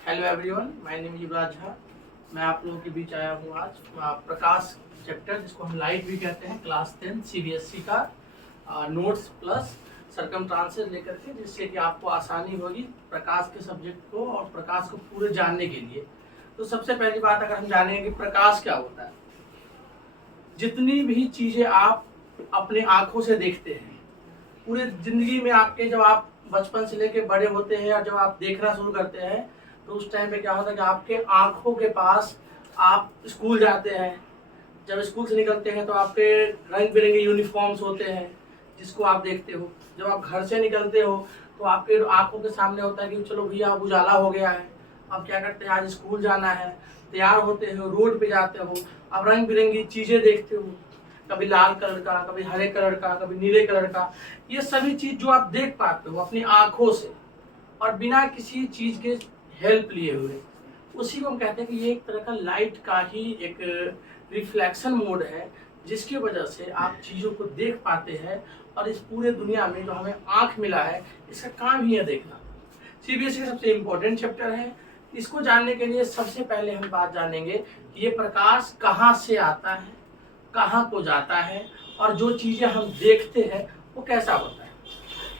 Hello everyone, my name is Yuvraj Jha. मैं आप लोगों के बीच आया हूँ आज प्रकाश चैप्टर, जिसको हम लाइट भी कहते हैं, क्लास 10 सीबीएसई का नोट्स प्लस सरकमस्टांसेस लेकर के, जिससे कि आपको आसानी होगी प्रकाश के सब्जेक्ट को और प्रकाश को पूरे जानने के लिए। तो सबसे पहली बात, अगर हम जानेंगे कि प्रकाश क्या होता है, जितनी भी चीज़ें आप अपने आँखों से देखते हैं पूरे ज़िंदगी में, आपके जब आप बचपन से लेके बड़े होते हैं या जब आप देखना शुरू करते हैं, तो उस टाइम पे क्या होता है कि आपके आँखों के पास आप स्कूल जाते हैं। जब स्कूल से निकलते हैं तो आपके रंग बिरंगे यूनिफॉर्म्स होते हैं जिसको आप देखते हो। जब आप घर से निकलते हो तो आपके आँखों के सामने होता है कि चलो भैया अब उजाला हो गया है, अब क्या करते हैं, आज स्कूल जाना है। तैयार होते हो, रोड पे जाते हो, अब रंग बिरंगी चीज़ें देखते हो, कभी लाल कलर का, कभी हरे कलर का, कभी नीले कलर का। ये सभी चीज़ जो आप देख पाते हो अपनी आँखों से और बिना किसी चीज़ के हेल्प लिए हुए, उसी को हम कहते हैं कि ये एक तरह का लाइट का ही एक रिफ्लेक्शन मोड है, जिसकी वजह से आप चीज़ों को देख पाते हैं। और इस पूरे दुनिया में जो हमें आँख मिला है, इसका काम ही है देखना। सीबीएसई का सबसे इम्पोर्टेंट चैप्टर है। इसको जानने के लिए सबसे पहले हम बात जानेंगे कि ये प्रकाश कहाँ से आता है, कहाँ को जाता है, और जो चीज़ें हम देखते हैं वो कैसा होता है।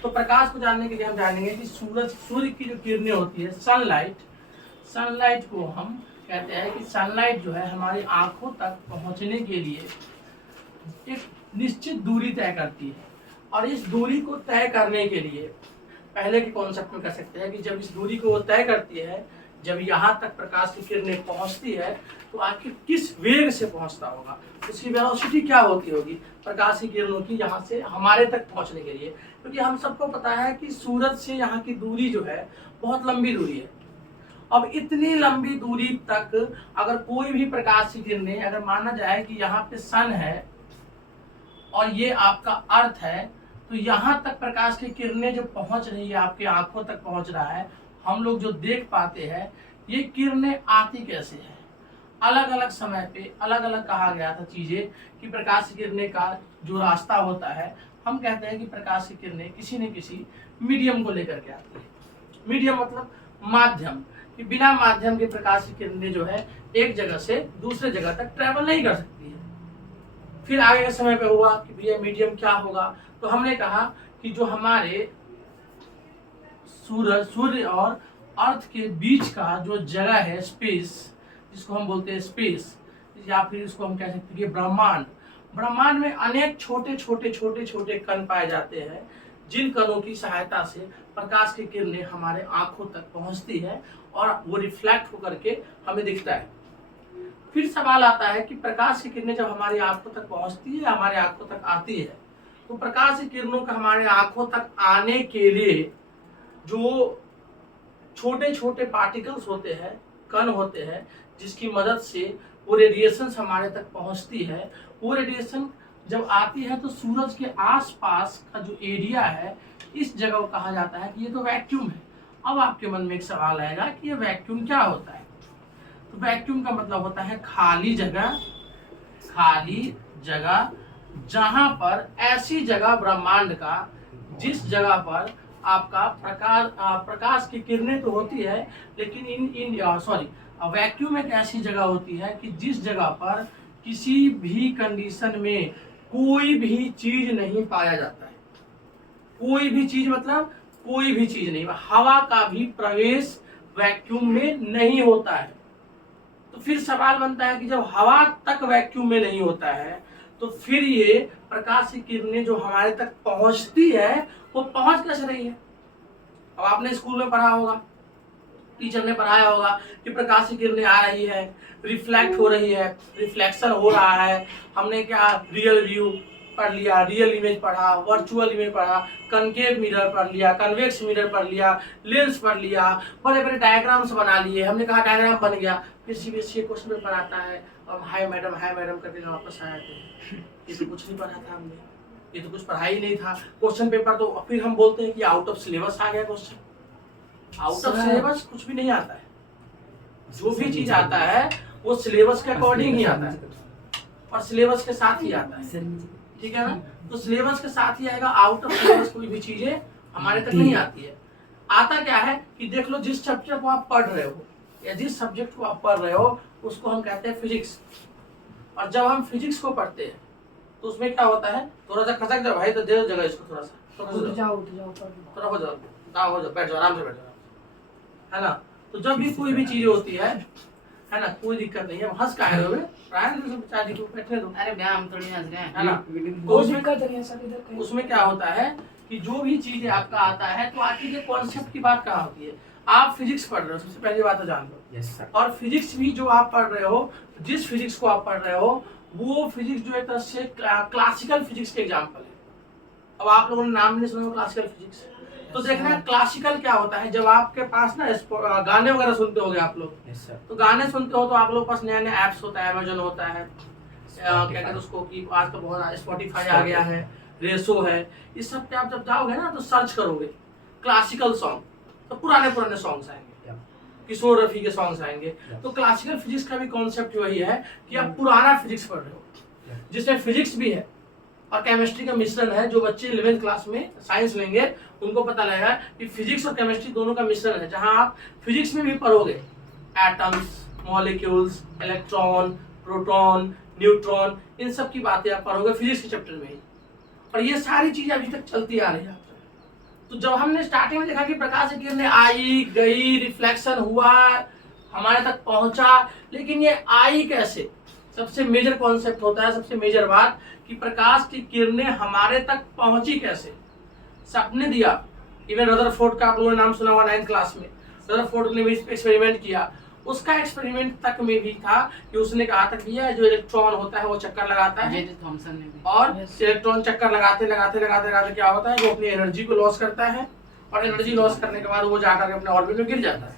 तो प्रकाश को जानने के लिए हम जानेंगे कि सूर्य की जो किरणें होती है, सनलाइट को हम कहते हैं कि सनलाइट जो है हमारी आंखों तक पहुंचने के लिए एक निश्चित दूरी तय करती है। और इस दूरी को तय करने के लिए पहले के कॉन्सेप्ट में कह सकते हैं कि जब इस दूरी को वो तय करती है, जब यहाँ तक प्रकाश की किरणें पहुंचती है, तो आखिर किस वेग से पहुंचता होगा, उसकी वेलोसिटी क्या होती होगी प्रकाश की किरणों की यहाँ से हमारे तक पहुंचने के लिए। क्योंकि हम सबको पता है कि सूरज से यहाँ की दूरी जो है बहुत लंबी दूरी है। अब इतनी लंबी दूरी तक अगर कोई भी प्रकाश की किरणें, अगर माना जाए कि यहाँ पे सन है और ये आपका अर्थ है, तो यहाँ तक प्रकाश की किरणें जो पहुँच रही है, आपके आंखों तक पहुँच रहा है, हम लोग जो देख पाते हैं, ये किरणें आती कैसे हैं। अलग अलग समय पे अलग अलग कहा गया था चीज़ें कि प्रकाश की किरणें का जो रास्ता होता है, हम कहते हैं कि प्रकाश की किरणें किसी न किसी मीडियम को लेकर के आती है। मीडियम मतलब माध्यम, कि बिना माध्यम के प्रकाश की किरणें जो है एक जगह से दूसरे जगह तक ट्रैवल नहीं कर सकती है। फिर आगे के समय पे हुआ कि भैया मीडियम क्या होगा, तो हमने कहा कि जो हमारे सूर्य और अर्थ के बीच का जो जगह है, स्पेस, जिसको हम बोलते हैं स्पेस, या फिर इसको हम कह सकते हैं कि ब्रह्मांड में अनेक छोटे छोटे कण पाए जाते हैं, जिन कणों की सहायता से प्रकाश की किरणें हमारे आंखों तक पहुंचती है और वो रिफ्लेक्ट होकर के हमें दिखता है। फिर सवाल आता है कि प्रकाश की किरणें जब हमारी आंखों तक पहुंचती है, हमारे आंखों तक आती है, तो प्रकाश की किरणों का हमारे आंखों तक आने के लिए जो छोटे छोटे पार्टिकल्स होते हैं, कण होते हैं, जिसकी मदद से वो रेडिएशन हमारे तक पहुंचती है, वो रेडिएशन जब आती है तो सूरज के आसपास का जो एरिया है, इस जगह को कहा जाता है कि ये तो वैक्यूम है। अब आपके मन में एक सवाल आएगा कि ये वैक्यूम क्या होता है। तो वैक्यूम का मतलब होता है खाली जगह, जहां पर ऐसी जगह ब्रह्मांड का, जिस जगह पर आपका प्रकाश की किरणें तो होती है, लेकिन वैक्यूम एक ऐसी जगह होती है कि जिस जगह पर किसी भी कंडीशन में कोई भी चीज नहीं पाया जाता है। कोई भी चीज मतलब कोई भी चीज नहीं, हवा का भी प्रवेश वैक्यूम में नहीं होता है। तो फिर सवाल बनता है कि जब हवा तक वैक्यूम में नहीं होता है, तो फिर ये प्रकाश की किरणें जो हमारे तक पहुंचती है, वो पहुंच कैसे रही है। अब आपने स्कूल में पढ़ा होगा, टीचर ने पढ़ाया होगा कि प्रकाश की किरणें आ रही है, रिफ्लेक्ट हो रही है, रिफ्लेक्शन हो रहा है। हमने क्या रियल व्यू पढ़ लिया, रियल इमेज पढ़ा, वर्चुअल इमेज पढ़ा, कनकेव मिरर पढ़ लिया, कन्वेक्स मिरर पढ़ लिया, लेंस पढ़ लिया, बड़े बड़े डायग्राम्स बना लिए। हमने कहा डायग्राम बन गया, फिर सीबीएसई क्वेश्चन पेपर आता है और हाय मैडम करके वापस आए थे, ये तो कुछ नहीं पढ़ा था हमने, ये तो कुछ पढ़ा ही नहीं था। क्वेश्चन पेपर तो फिर हम बोलते हैं कि आउट ऑफ सिलेबस आ गया क्वेश्चन। आउट ऑफ सिलेबस कुछ भी नहीं आता है। जो भी चीज आता है वो सिलेबस के अकॉर्डिंग ही आता है और सिलेबस के साथ ही आता है, ठीक है ना। तो सिलेबस के साथ ही आएगा, आउट ऑफ सिलेबस कोई भी चीजें हमारे तक नहीं आती है। आता क्या है कि देख लो जिस चैप्टर को आप पढ़ रहे हो या जिस सब्जेक्ट को आप पढ़ रहे हो उसको हम कहते हैं फिजिक्स। और जब हम फिजिक्स को पढ़ते हैं तो उसमें क्या होता है, थोड़ा सा खसक जाओ भाई तो दे दो जगह इसको, थोड़ा सा थोड़ा हो जाओ बैठ जाओ, आराम से बैठ जाओ, है ना। तो जब भी कोई भी चीज होती है ना, कोई दिक्कत नहीं है, हंस का है चाची को बैठने दो, अरे भैया हम थोड़ी हंस रहे हैं, है ना। तो उसमें क्या होता है कि जो भी चीज आपका आता है तो आखिर ये कॉन्सेप्ट की बात कहाँ होती है। आप फिजिक्स पढ़ रहे हो, सबसे पहली बात तो जान लो। Yes sir. और फिजिक्स भी जो आप पढ़ रहे हो, जिस फिजिक्स को आप पढ़ रहे हो वो फिजिक्स जो एक तरह से क्लासिकल फिजिक्स के एग्जाम्पल है। अब आप लोगों ने नाम नहीं सुना क्लासिकल फिजिक्स, तो देखना क्लासिकल क्या होता है। जब आपके पास ना गाने वगैरह सुनते होगे आप लोग, यस सर। तो गाने सुनते हो तो आप लोग के पास नया नया एप्स होता है, अमेजन होता है, क्या कहते हैं उसको कि आजकल बहुत स्पॉटिफाई आ गया है, रेसो है, इस सब पे आप जब जाओगे ना तो सर्च करोगे क्लासिकल सॉन्ग, तो पुराने पुराने सॉन्ग्स आएंगे, किशोर रफी के सॉन्ग्स आएंगे। तो क्लासिकल फिजिक्स का भी कॉन्सेप्ट वही है कि आप पुराना फिजिक्स पढ़ रहे हो, जिसमें फिजिक्स भी है और केमिस्ट्री का मिश्रण है। जो बच्चे 11th क्लास में साइंस लेंगे उनको पता लगेगा कि फिजिक्स और केमिस्ट्री दोनों का मिश्रण है, जहां आप फिजिक्स में भी पढ़ोगे atoms, molecules, electron, proton, neutron, इन सब की बातें आप पढ़ोगे फिजिक्स के चैप्टर में ही। और ये सारी चीजें अभी तक चलती आ रही है। तो जब हमने स्टार्टिंग में देखा कि प्रकाश की किरणें आई गई, रिफ्लेक्शन हुआ, हमारे तक पहुंचा, लेकिन ये आई कैसे, सबसे मेजर कॉन्सेप्ट होता है, सबसे मेजर बात कि प्रकाश की किरणें हमारे तक पहुंची कैसे। सबने दिया, इवन रदरफोर्ड का आप लोगों ने नाम सुना हुआ 9th क्लास में, रदरफोर्ड ने भी एक्सपेरिमेंट किया। उसका एक्सपेरिमेंट तक में भी था कि उसने कहा था कि यह जो इलेक्ट्रॉन होता है वो चक्कर लगाता है, थॉमसन ने भी। और इलेक्ट्रॉन चक्कर लगाते लगाते लगाते लगाते क्या होता है, वो अपनी एनर्जी को लॉस करता है, और एनर्जी लॉस करने के बाद वो जाकर अपने ऑर्बिट में गिर जाता है।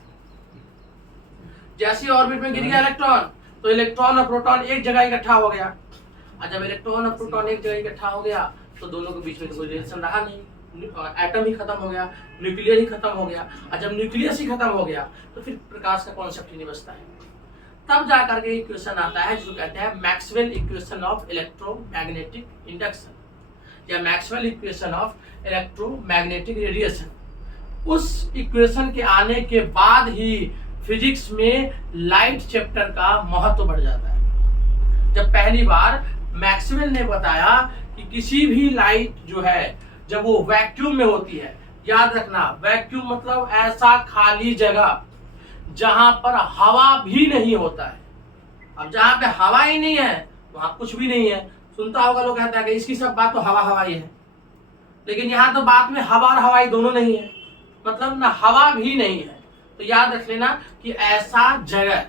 जैसे ऑर्बिट में गिर गया इलेक्ट्रॉन, तो इलेक्ट्रॉन और प्रोटॉन एक जगह इकट्ठा हो गया। और जब इलेक्ट्रॉन और प्रोटॉन एक जगह इकट्ठा हो गया तो दोनों के बीच में कोई रिलेशन रहा नहीं, एटम ही खत्म हो गया, न्यूक्लियर ही खत्म हो गया। और जब न्यूक्लियस ही खत्म हो गया तो फिर प्रकाश का कॉन्सेप्ट ही नहीं बचता है। तब जाकर के इक्वेशन आता है जिसको कहते हैं Maxwell equation of electromagnetic induction या Maxwell equation of electromagnetic radiation. उस इक्वेशन के आने के बाद ही फिजिक्स में लाइट चैप्टर का महत्व बढ़ जाता है। जब पहली बार मैक्सवेल ने बताया कि किसी भी लाइट जो है जब वो वैक्यूम में होती है, याद रखना वैक्यूम मतलब ऐसा खाली जगह जहां पर हवा भी नहीं होता है। अब जहां पे हवा ही नहीं है वहां कुछ भी नहीं है। सुनता होगा लोग कहते हैं कि इसकी सब बात तो हवा हवाई है, लेकिन यहाँ तो बात में हवा और हवाई दोनों नहीं है, मतलब ना हवा भी नहीं है। तो याद रख लेना कि ऐसा जगह,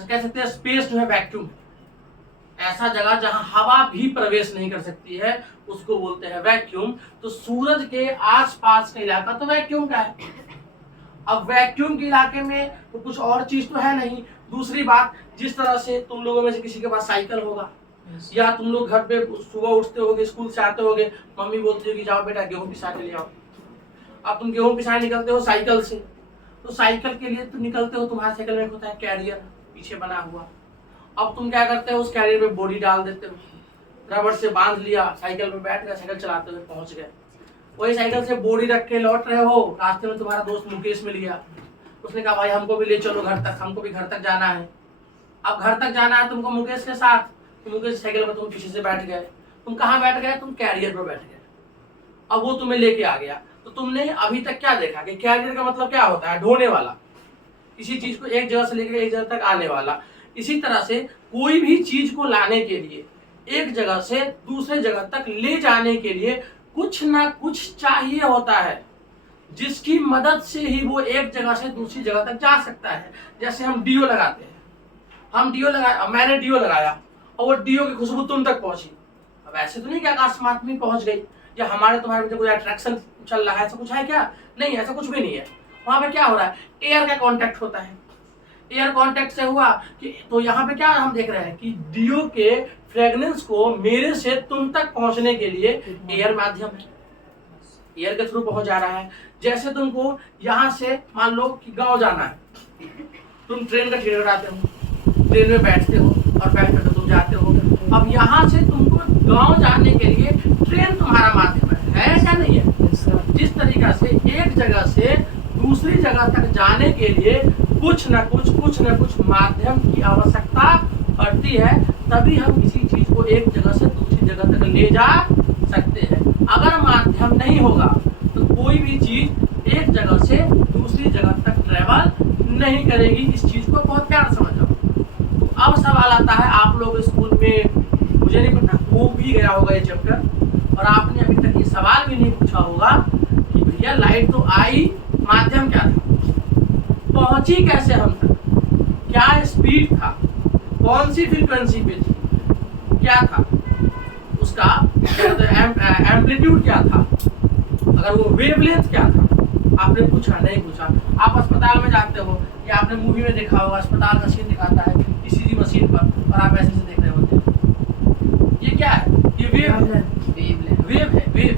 कह सकते हैं स्पेस जो है वैक्यूम, ऐसा जगह जहां हवा भी प्रवेश नहीं कर सकती है उसको बोलते हैं वैक्यूम। तो सूरज के आसपास का इलाका तो वैक्यूम का है। अब वैक्यूम के इलाके में तो कुछ और चीज तो है नहीं। दूसरी बात, जिस तरह से तुम लोगों में से किसी के पास साइकिल होगा, या तुम लोग घर पे सुबह उठते होगे, स्कूल से आते होगे, मम्मी बोलती है कि जाओ बेटा गेहूं पिसा के ले आओ। अब तुम गेहूं पिसाने निकलते हो साइकिल से, तो साइकिल के लिए तुम निकलते हो, तुम्हारे साइकिल में होता है कैरियर पीछे बना हुआ। अब तुम क्या करते हो, उस कैरियर में बोरी डाल देते हो, रबड़ से बांध लिया, साइकिल में बैठ गए, साइकिल चलाते हुए पहुंच गए। वही साइकिल से बोरी रख के लौट रहे हो, रास्ते में तुम्हारा दोस्त मुकेश मिल गया, उसने कहा भाई हमको भी ले चलो घर तक, हमको भी घर तक जाना है। अब घर तक जाना है तुमको मुकेश के साथ, तो मुकेश साइकिल में तुम पीछे से बैठ गए। तुम कहाँ बैठ गए, तुम कैरियर पर बैठ गए। अब वो तुम्हें लेके आ गया। तो तुमने अभी तक क्या देखा कि कैरियर का मतलब क्या होता है, ढोने वाला, किसी चीज को एक जगह से लेकर एक जगह तक आने वाला। इसी तरह से कोई भी चीज को लाने के लिए, एक जगह से दूसरे जगह तक ले जाने के लिए कुछ ना कुछ चाहिए होता है, जिसकी मदद से ही वो एक जगह से दूसरी जगह तक जा सकता है। जैसे हम डीओ लगाते हैं, हम डीओ लगाया, मैंने डीओ लगाया और वो डीओ की खुशबू तुम तक पहुंची। अब ऐसे तो नहीं कि आकाश में पहुंच गई, या हमारे तुम्हारे बीच कोई अट्रैक्शन चल रहा है, ऐसा कुछ है क्या? नहीं, ऐसा कुछ भी नहीं है। वहां पे क्या हो रहा है, एयर का कांटेक्ट होता है। एयर कांटेक्ट से हुआ कि तो यहाँ पे क्या हम देख रहे हैं कि डीओ के फ्रेगनेंस को मेरे से तुम तक पहुंचने के लिए एयर माध्यम है, एयर के थ्रू पहुंच जा रहा है। जैसे तुमको यहाँ से मान लो कि गांव जाना है, तुम ट्रेन का टिकट कराते हो, ट्रेन में बैठते हो और बैठ कर तुम जाते हो। अब यहाँ से तुमको गांव जाने के लिए ट्रेन तुम्हारा माध्यम है या नहीं है? जिस तरीका से एक जगह से दूसरी जगह तक जाने के लिए कुछ न कुछ माध्यम की आवश्यकता पड़ती है, तभी हम किसी चीज को एक जगह से दूसरी जगह तक ले जा सकते हैं। अगर माध्यम नहीं होगा तो कोई भी चीज एक जगह से दूसरी जगह तक ट्रेवल नहीं करेगी। इस चीज को बहुत प्यार समझो। अब सवाल आता है, आप लोग स्कूल में, मुझे नहीं पता हो भी गया होगा ये चैप्टर, और आपने अभी तक ये सवाल भी नहीं पूछा होगा कि भैया लाइट तो आई, माध्यम क्या था, पहुंची कैसे हम तक, क्या स्पीड था, कौन सी फ्रीक्वेंसी पे थी, क्या था उसका एम्पलीट्यूड क्या था, अगर वो वेवलेंथ क्या था। आपने पूछा नहीं पूछा। आप अस्पताल में जाते हो या आपने मूवी में देखा होगा, अस्पताल का सीन दिखाता है ईसीजी मशीन पर, और आप ऐसे से देख रहे होते हैं। ये क्या है? ये वेव है, वेव है, वेव।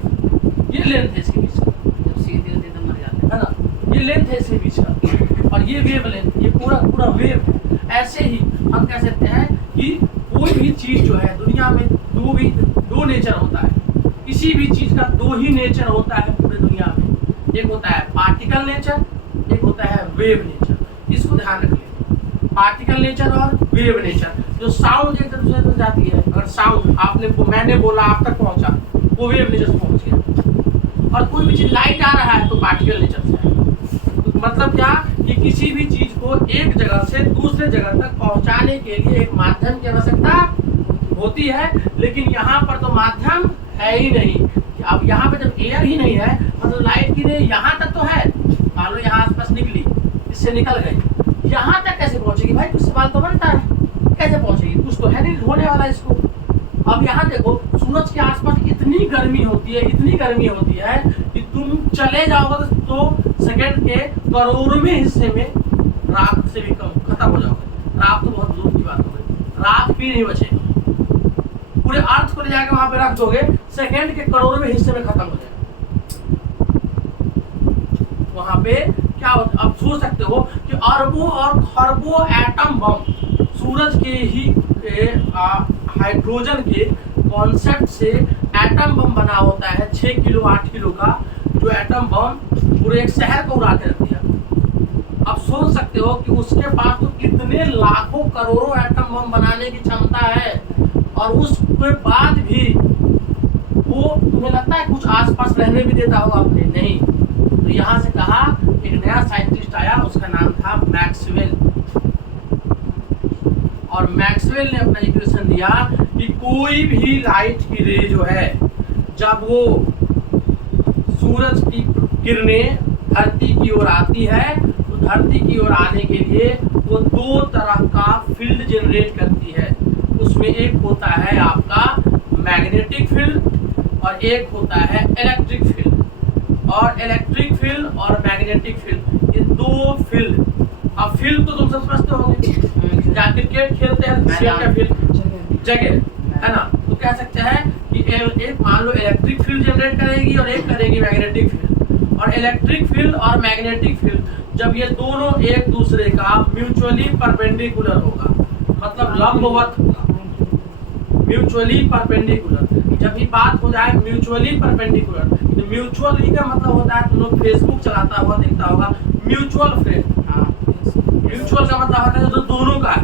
ये लेंथ है इसके बीच का, जब सीधे होते तो मर जाते है ना। ये लेंथ है इसके बीच का, और ये वेव लेंथ, ये पूरा वेव है। ऐसे ही हम कह सकते हैं कि कोई भी चीज जो है दुनिया में दो नेचर होता है। किसी भी चीज का दो ही नेचर होता है पूरे दुनिया में। एक होता है पार्टिकल नेचर, एक होता है वेव नेचर। इसको ध्यान रखिए, पार्टिकल नेचर और वेव नेचर। जो साउंड एक दूसरे तक जाती है, अगर साउंड मैंने बोला आप तक पहुंचा, वो वेव नेचर से पहुंच गया। और कोई भी चीज लाइट आ रहा है तो पार्टिकल नेचर से है। तो मतलब क्या कि किसी भी चीज को एक जगह से दूसरे जगह तक पहुंचाने के लिए एक माध्यम की आवश्यकता होती है, लेकिन यहाँ पर तो माध्यम है ही नहीं। अब यहाँ पे जब एयर ही नहीं है, मतलब लाइट की रेज यहाँ तक तो है, मान लो यहाँ आसपास निकली, इससे निकल गई, यहाँ तक कैसे पहुंचेगी भाई? कुछ सवाल तो बनता है, कैसे पहुंचेगी? कुछ तो है नहीं होने वाला इसको। अब यहाँ देखो, सूरज के आसपास इतनी गर्मी होती है कि तुम चले जाओगे तो सेकंड के करोड़वें हिस्से में रात से भी कम खत्म हो जाओगे। रात तो बहुत दूर की बात हो गई, रात भी नहीं बचेगी। पूरे अर्थ को ले जाके वहां पे रख दोगे, सेकंड के करोड़वें हिस्से में खत्म हो जाएगा। वहां पे क्या होता, अब सोच सकते हो कि अरबों और खरबों एटम बम सूरज के ही हाइड्रोजन के कॉन्सेप्ट से एटम बम बना होता है, 6 किलो 8 किलो का, जो एटम बम पूरे एक शहर को उड़ा के रख दिया। अब सोच सकते हो कि उसके पास तो कितने लाखों करोड़ों एटम बम बनाने की क्षमता है, और उसके बाद भी वो तुम्हें लगता है कुछ आसपास रहने भी देता होगा अपने? नहीं। तो यहाँ से कहा, एक नया साइंटिस्ट आया, उसका नाम था मैक्सवेल, और मैक्सवेल ने अपना इक्वेशन दिया कि कोई भी लाइट की रे जो है, जब वो सूरज की किरणें धरती की ओर आती है, तो धरती की ओर आने के लिए वो दो तरह का फील्ड जनरेट करती है। उसमें एक होता है आपका मैग्नेटिक फील्ड और एक होता है इलेक्ट्रिक फील्ड। और इलेक्ट्रिक फील्ड और मैग्नेटिक फील्ड, ये दो फील्ड। अब फील्ड तो तुम सब समझते होंगे, जहाँ क्रिकेट खेलते हैं क्या फील्ड? जगह, है ना। तो कह सकते हैं कि एक मान लो इलेक्ट्रिक फील्ड जनरेट करेगी और एक करेगी मैग्नेटिक फील्ड। और इलेक्ट्रिक फील्ड और मैग्नेटिक फील्ड जब ये दोनों एक दूसरे का म्यूचुअली परपेंडिकुलर होगा, मतलब लंबवत होगा, म्यूचुअली परपेंडिकुलर। जब ये बात हो जाए म्यूचुअली परपेंडिकुलर, तो म्यूचुअली का मतलब होता है, तुम लोग फेसबुक चलाता हुआ देखता होगा, म्यूचुअल फ्रेंड। म्यूचुअल का मतलब होता है जो दोनों का है।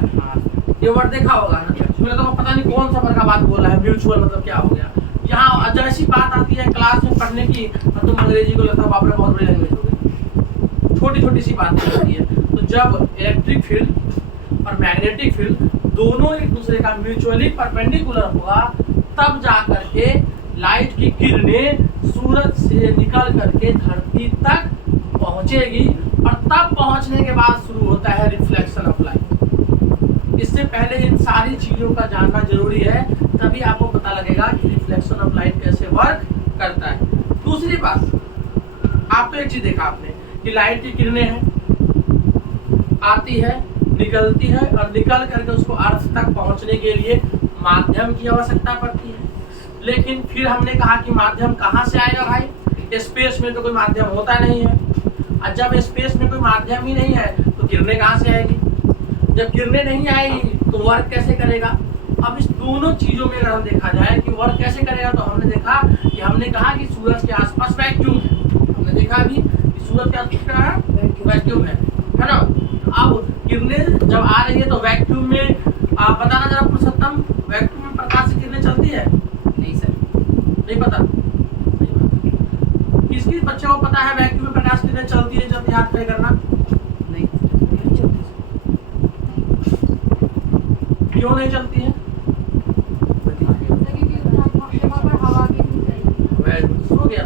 ये वर्ड देखा होगा ना, मुझे तो पता नहीं कौन सा का बात बोला है, म्यूचुअल मतलब क्या हो गया। यहाँ जैसी बात आती है क्लास में पढ़ने की, तुम अंग्रेजी को लगता है बाप रे बहुत बड़ी लैंग्वेज हो गई, छोटी छोटी सी बात होती है। तो जब इलेक्ट्रिक फील्ड और मैग्नेटिक फील्ड दोनों एक दूसरे का म्यूचुअली परपेंडिकुलर होगा, तब जा करके लाइट की किरणें सूरज से निकल करके धरती तक पहुंचेगी, और तब पहुंचने के बाद शुरू होता है रिफ्लेक्शन ऑफ लाइट। इससे पहले इन सारी चीजों का जानना जरूरी है, तभी आपको पता लगेगा कि रिफ्लेक्शन ऑफ लाइट कैसे वर्क करता है। दूसरी बात, आप तो एक चीज देखा आपने कि लाइट की किरणें हैं, आती है, निकलती है, और निकल करके उसको अर्थ तक पहुंचने के लिए माध्यम की आवश्यकता पड़ती है। लेकिन फिर हमने कहा कि माध्यम कहाँ से आएगा भाई? स्पेस में तो कोई माध्यम होता नहीं है, और जब स्पेस में कोई माध्यम ही नहीं है तो किरणें कहाँ से आएगी? जब किरणें नहीं आएगी तो वर्क कैसे करेगा? अब इस दोनों चीजों में अगर हम देखा जाए कि वर्क कैसे करेगा, तो हमने कहा कि सूरज के आसपास वैक्यूम है। हमने देखा भी कि सूरज के आसपास क्या है? वैक्यूम है ना। अब किरणें जब आ रही है तो वैक्यूम में आप बताना जरा पुरुषोत्तम, वैक्यूम में प्रकाश की किरणें चलती है? नहीं सर। नहीं पता? किस किस बच्चे को पता है वैक्यूम में प्रकाश की किरणें चलती है? जल्दी हाथ खड़े करना। नहीं चलती। क्यों नहीं चलती है? हो गया।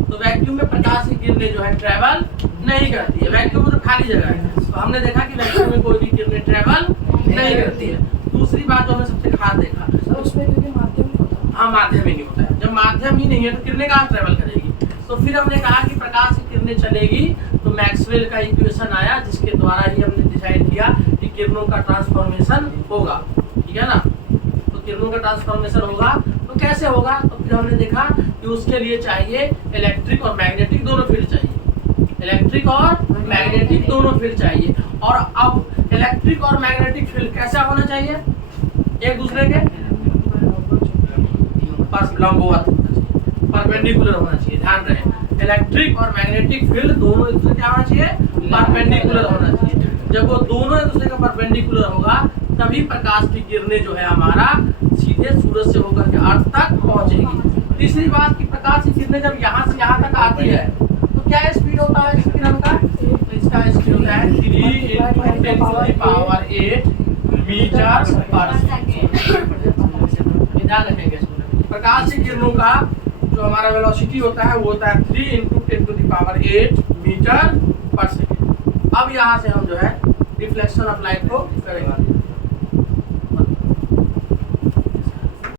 तो वैक्यूम में प्रकाश की किरणें जो है ट्रेवल नहीं करती है। वैक्यूम में तो खाली जगह है, तो हमने देखा कि वैक्यूम में कोई भी किरणें ट्रेवल नहीं करती है। दूसरी बात जो हमने सबसे खास देखा, उसमें क्योंकि माध्यम नहीं होता। हाँ, माध्यम ही नहीं होता है। जब माध्यम ही नहीं है तो किरणें कहाँ ट्रेवल करेगी? तो फिर हमने कहा कि प्रकाश की किरणें चलेगी तो मैक्सवेल का इक्वेशन आया, जिसके द्वारा ही हमने डिसाइड किया कि किरणों का ट्रांसफॉर्मेशन होगा। ठीक है ना। तो किरणों का ट्रांसफॉर्मेशन होगा तो कैसे होगा? तो फिर हमने देखा कि उसके लिए चाहिए इलेक्ट्रिक और मैग्नेटिक दोनों फील्ड चाहिए। इलेक्ट्रिक और मैग्नेटिक दोनों फील्ड चाहिए। और अब इलेक्ट्रिक और मैग्नेटिक फील्ड कैसा होना चाहिए? एक दूसरे के पास लंबवत होना चाहिए, परपेंडिकुलर होना चाहिए। ध्यान रहे, इलेक्ट्रिक और मैग्नेटिक फील्ड दोनों एक दूसरे क्या होना चाहिए? परपेंडिकुलर होना चाहिए। जब वो दोनों एक दूसरे का परपेंडिकुलर होगा तभी प्रकाश की किरणें जो है हमारा सीधे सूरज से होकर के अर्थ तक पहुंचेगी। तीसरी बात कि प्रकाश की किरणें जब यहाँ से यहाँ तक आती है तो क्या स्पीड होता है इस किरण का? तो इसका स्पीड होता है 3 × 10⁸ मीटर पर सेकेंड। ध्यान रखेंगे स्टूडेंट। प्रकाश की किरणों का जो हमारा वेलोसिटी होता है वो होता है 3 × 10⁸ मीटर पर सेकेंड। अब यहाँ से हम जो है रिफ्लेक्शन ऑफ लाइट को करेंगे।